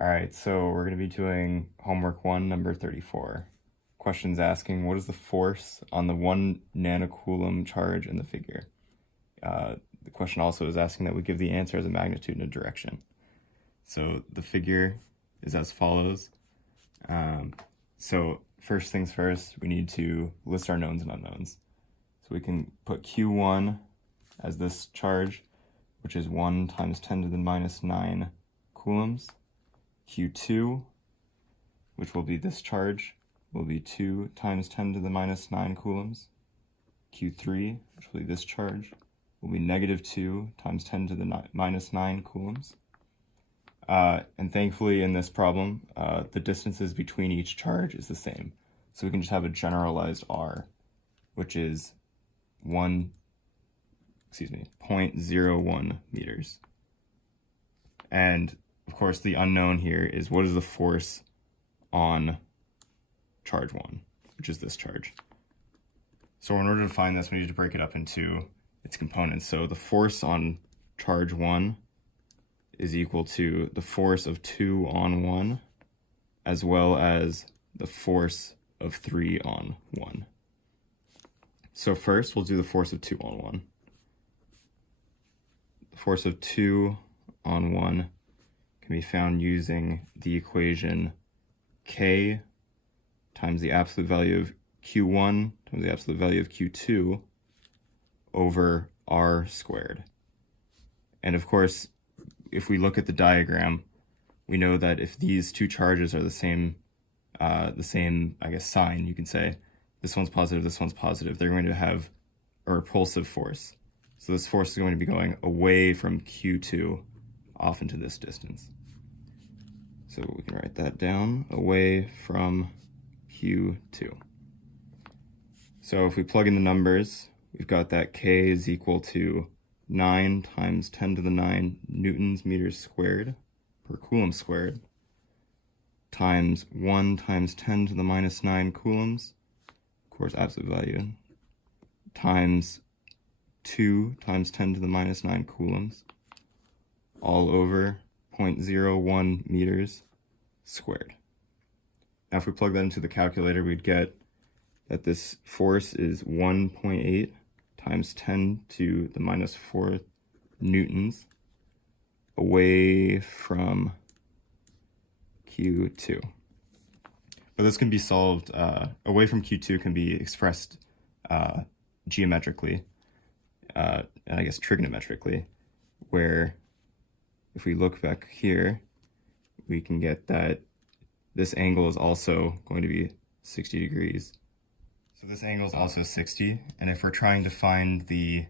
All right, so we're going to be doing homework 1, number 34. Questions asking, what is the force on the 1 nanocoulomb charge in the figure? The question also is asking that we give the answer as a magnitude and a direction. So the figure is as follows. So first things first, we need to list our knowns and unknowns. So we can put Q1 as this charge, which is 1 times 10 to the minus 9 coulombs. Q2, which will be this charge, will be 2 times 10 to the minus 9 coulombs. Q3, which will be this charge, will be negative 2 times 10 to the minus 9 coulombs. And thankfully in this problem, the distances between each charge is the same. So we can just have a generalized R, which is 0.01 meters. And of course, the unknown here is what is the force on charge 1, which is this charge. So in order to find this, we need to break it up into its components. So the force on charge 1 is equal to the force of 2 on 1, as well as the force of 3 on 1. So first, we'll do the force of 2 on 1. The force of 2 on 1 can be found using the equation K times the absolute value of Q1 times the absolute value of Q2 over R squared. And of course, if we look at the diagram, we know that if these two charges are the same, I guess, sign, you can say, this one's positive, they're going to have a repulsive force. So this force is going to be going away from Q2 off into this distance. So we can write that down, away from Q2. So if we plug in the numbers, we've got that K is equal to 9 times 10 to the 9 newtons meters squared per coulomb squared, times 1 times 10 to the minus 9 coulombs, of course absolute value, times 2 times 10 to the minus 9 coulombs, all over 0.01 meters squared. Now if we plug that into the calculator, we'd get that this force is 1.8 times 10 to the minus 4 newtons away from Q2. But this can be solved, away from Q2 can be expressed geometrically, and I guess trigonometrically, where if we look back here, we can get that this angle is also going to be 60 degrees. So this angle is also 60, and if we're trying to find the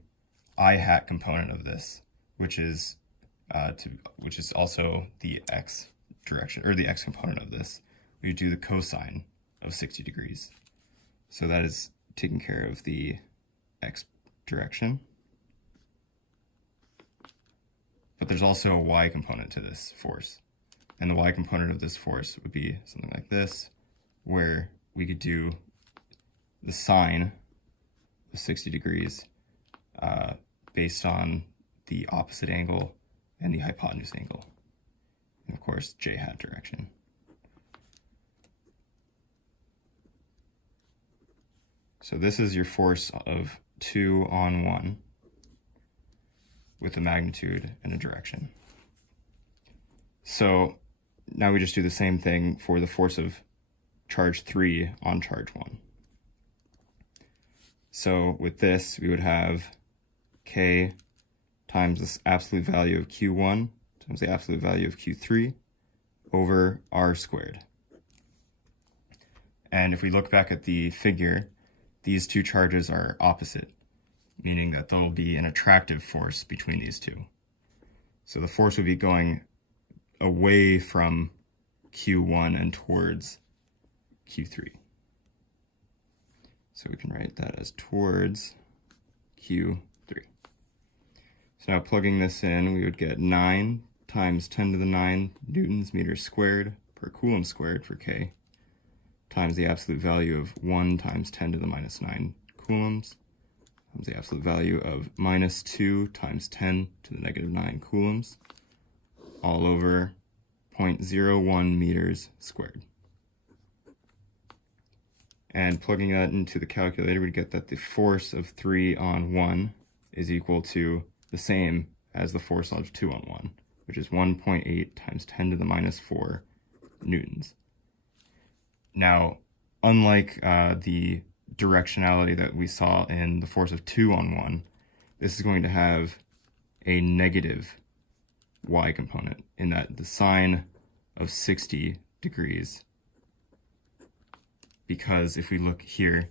I hat component of this, which is also the x direction, or the x component of this, we do the cosine of 60 degrees. So that is taking care of the x direction. But there's also a y component to this force. And the y component of this force would be something like this, where we could do the sine of 60 degrees based on the opposite angle and the hypotenuse angle. And of course, j hat direction. So this is your force of 2 on 1 with a magnitude and a direction. So now we just do the same thing for the force of charge 3 on charge 1. So with this, we would have K times this absolute value of Q1 times the absolute value of Q3 over R squared. And if we look back at the figure, these two charges are opposite, meaning that there will be an attractive force between these two. So the force would be going away from Q1 and towards Q3. So we can write that as towards Q3. So now plugging this in, we would get 9 times 10 to the 9 newtons meters squared per coulomb squared for K, times the absolute value of 1 times 10 to the minus 9 coulombs, times the absolute value of minus 2 times 10 to the negative 9 coulombs, all over 0.01 meters squared. And plugging that into the calculator, we get that the force of 3 on 1 is equal to the same as the force of 2 on 1, which is 1.8 times 10 to the minus 4 newtons. Now, unlike the directionality that we saw in the force of 2 on 1, this is going to have a negative y component in that the sine of 60 degrees, because if we look here,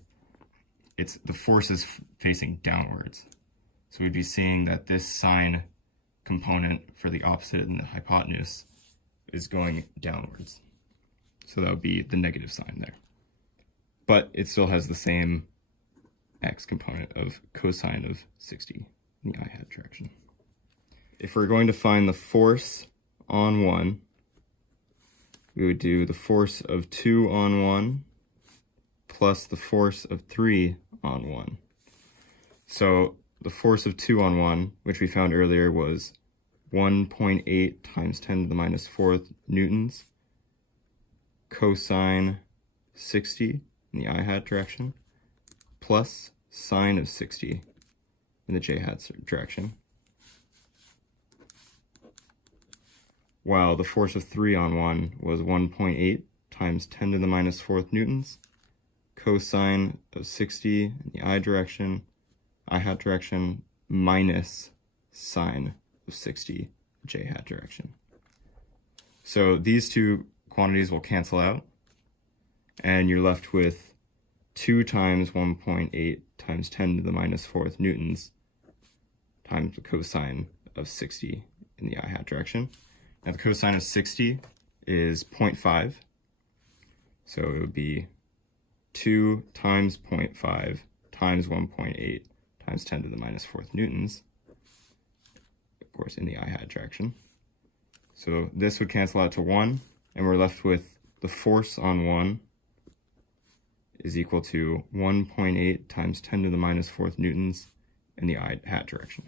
the force is facing downwards. So we'd be seeing that this sine component for the opposite in the hypotenuse is going downwards. So that would be the negative sign there. But it still has the same x component of cosine of 60 in the I-hat direction. If we're going to find the force on 1, we would do the force of 2 on 1 plus the force of 3 on 1. So the force of 2 on 1, which we found earlier, was 1.8 times 10 to the minus 4th newtons cosine 60 in the I-hat direction plus sine of 60 in the j-hat direction, while the force of 3 on 1 was 1.8 times 10 to the minus 4th newtons cosine of 60 in the I-hat direction minus sine of 60 j-hat direction. So these two quantities will cancel out, and you're left with 2 times 1.8 times 10 to the minus 4th newtons times the cosine of 60 in the I-hat direction. Now the cosine of 60 is 0.5, so it would be 2 times 0.5 times 1.8 times 10 to the minus 4th newtons, of course in the I-hat direction. So this would cancel out to 1, and we're left with the force on 1 is equal to 1.8 times 10 to the minus 4th newtons in the I-hat direction.